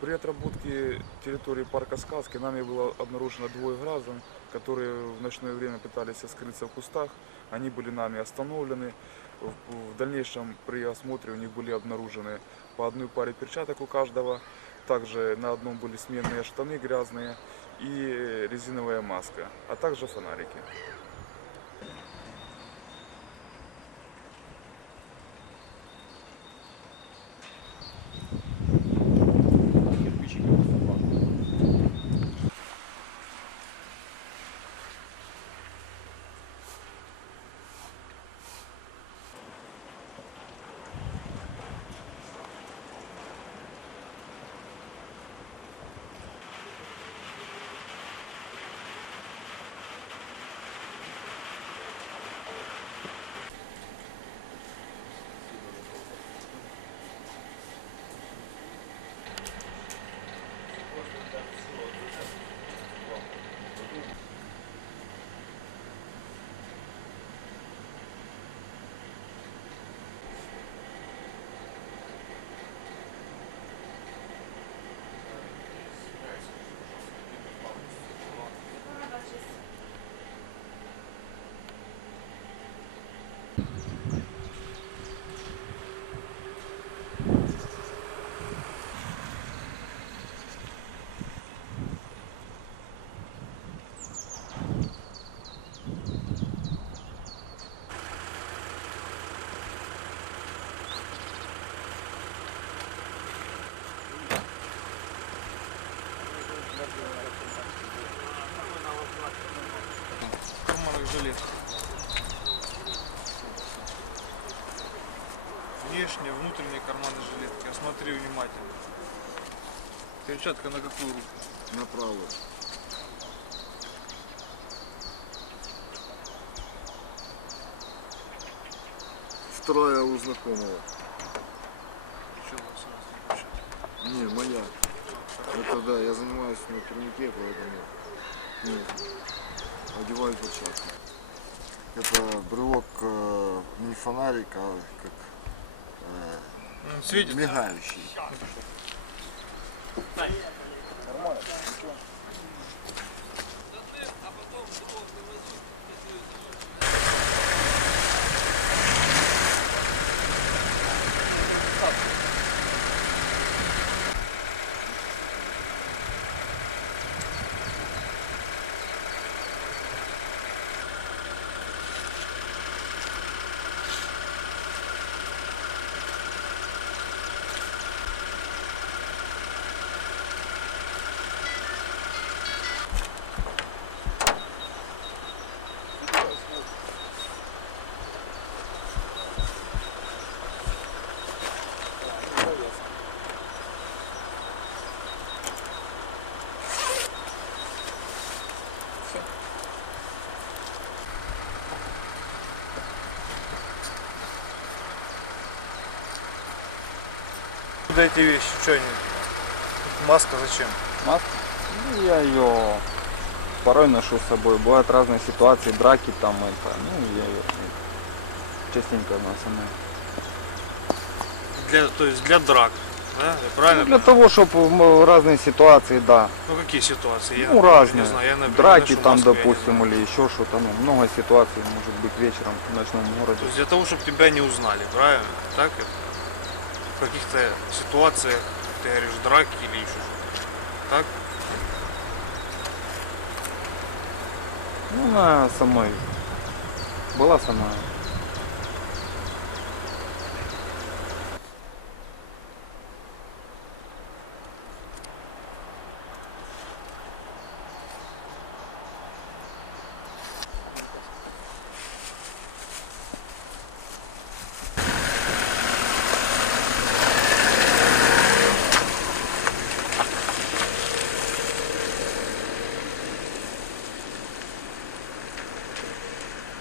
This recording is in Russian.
При отработке территории парка Сказки нами было обнаружено двое граждан, которые в ночное время пытались скрыться в кустах. Они были нами остановлены. В дальнейшем при осмотре у них были обнаружены по одной паре перчаток у каждого. Также на одном были сменные штаны грязные и резиновая маска, а также фонарики. Жилетки. Внешние, внутренние карманы жилетки. Осмотри внимательно. Перчатка на какую руку? На правую. Вторая у знакомого. Не, моя. Это да, я занимаюсь на турнике, поэтому ну, одеваю перчатки. Это брелок э, не фонарик, а как Ну, Светит? мигающий. Куда эти вещи? Что они? Маска зачем? Маска? Ну, я ее порой ношу с собой. Бывают разные ситуации, драки там это. Ну, я ее частенько ношу. Для, то есть для драк. Да? Я правильно? Ну, для того, чтобы разные ситуации, да. Ну какие ситуации? Я, Ну, разные. Не знаю, я, например, Драки там, маску, допустим, или еще что-то. Ну, много ситуаций может быть вечером в ночном городе. То есть для того, чтобы тебя не узнали, правильно? Так это? Каких-то ситуациях, ты говоришь, драки или еще что-то. Так? Ну, она со мной была мной.